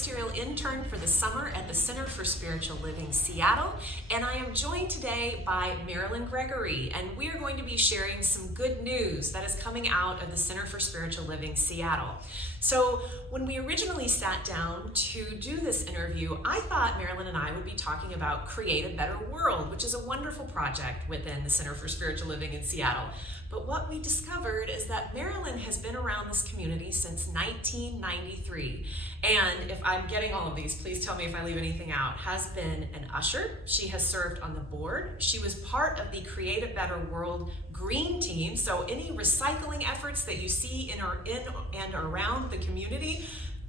ministerial intern for the summer at the Center for Spiritual Living Seattle, and I am joined today by Marilyn Gregory, and we are going to be sharing some good news that is coming out of the Center for Spiritual Living Seattle. So when we originally sat down to do this interview, I thought Marilyn and I would be talking about Create a Better World, which is a wonderful project within the Center for Spiritual Living in Seattle. But what we discovered is that Marilyn has been around this community since 1993. And if I'm getting all of these, please tell me if I leave anything out. Has been an usher. She has served on the board. She was part of the Create a Better World Green Team. So any recycling efforts that you see in and around the community,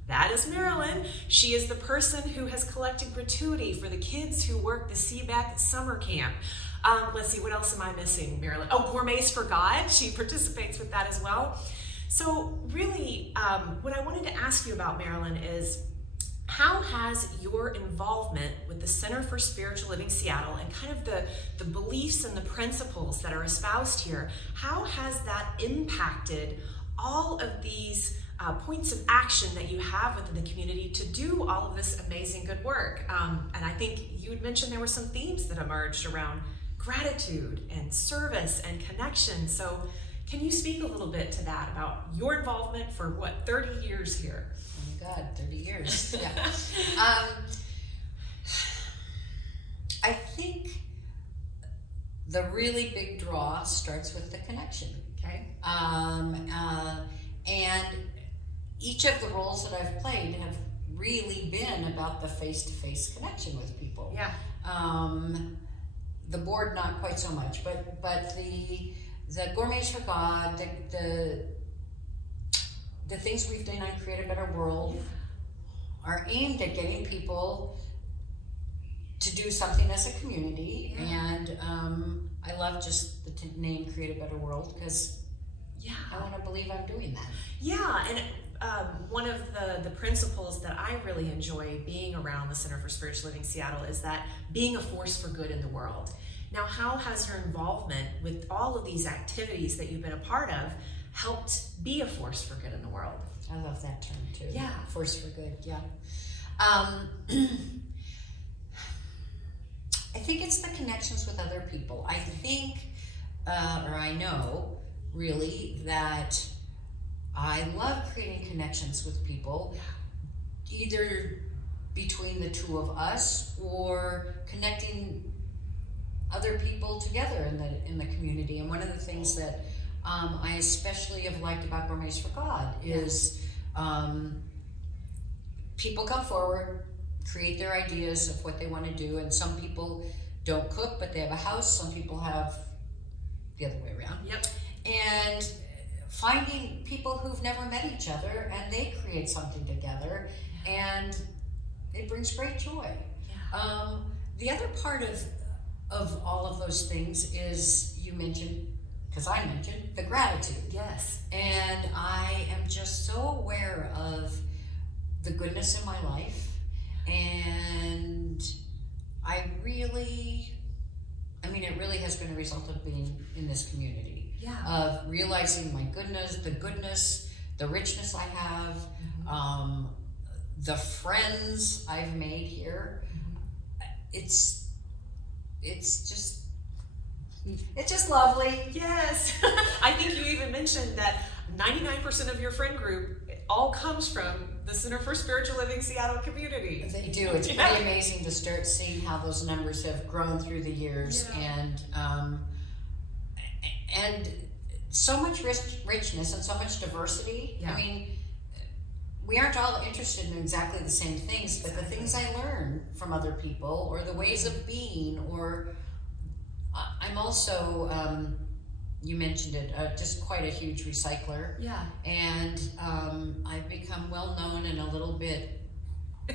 that is Marilyn. She is the person who has collected gratuity for the kids who work the CBEC summer camp. Let's see, what else am I missing, Marilyn? Oh, Gourmets for God. She participates with that as well. So really, what I wanted to ask you about, Marilyn, is how has your involvement with the Center for Spiritual Living Seattle and kind of the beliefs and the principles that are espoused here, how has that impacted all of these points of action that you have within the community to do all of this amazing good work? And I think you had mentioned there were some themes that emerged around gratitude and service and connection. So can you speak a little bit to that about your involvement for 30 years here? Oh my God, 30 years. Yeah. I think the really big draw starts with the connection. Okay. And each of the roles that I've played have really been about the face-to-face connection with people. Yeah. The board, not quite so much, but the Gourmets for God, the things we've done on Create a Better World are aimed at getting people to do something as a community. Yeah. And I love just the name Create a Better World because I want to believe I'm doing that. Yeah, and one of the principles that I really enjoy being around the Center for Spiritual Living Seattle is that being a force for good in the world. Now, how has your involvement with all of these activities that you've been a part of helped be a force for good in the world? I love that term too. Yeah. Force for good, yeah. I think it's the connections with other people. I think, or I know really, that I love creating connections with people, either between the two of us or connecting other people together in the community. And one of the things that I especially have liked about Gourmets for God is people come forward, create their ideas of what they want to do, and some people don't cook, but they have a house. Some people have the other way around. Yep. And finding people who've never met each other, and they create something together, and it brings great joy. Yeah. The other part of all of those things is, you mentioned, because I mentioned, the gratitude. Yes. And I am just so aware of the goodness in my life, and it really has been a result of being in this community. Yeah. Of realizing my goodness, the richness I have, the friends I've made here. It's just lovely. Yes. I think you even mentioned that 99% of your friend group all comes from the Center for Spiritual Living Seattle community. They do. It's pretty amazing to start seeing how those numbers have grown through the years. Yeah. And so much richness and so much diversity. Yeah. I mean, we aren't all interested in exactly the same things, but the things I learn from other people, or the ways of being, or I'm also, you mentioned it, just quite a huge recycler. Yeah. And I've become well known and a little bit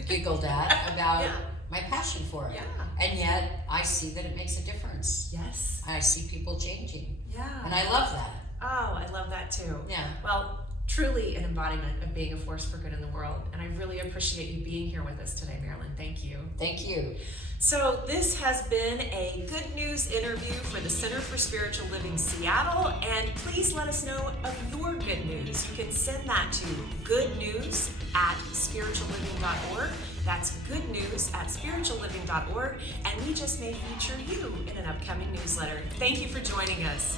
giggled at about my passion for it. Yeah. And yet I see that it makes a difference. Yes. I see people changing. Yeah. And I love that. Oh, I love that too. Yeah. Well, truly an embodiment of being a force for good in the world. And I really appreciate you being here with us today, Marilyn. Thank you. Thank you. So this has been a good news interview for the Center for Spiritual Living Seattle, and please let us know of your good news. You can send that to goodnews@spiritualliving.org. That's goodnews@spiritualliving.org, and we just may feature you in an upcoming newsletter. Thank you for joining us.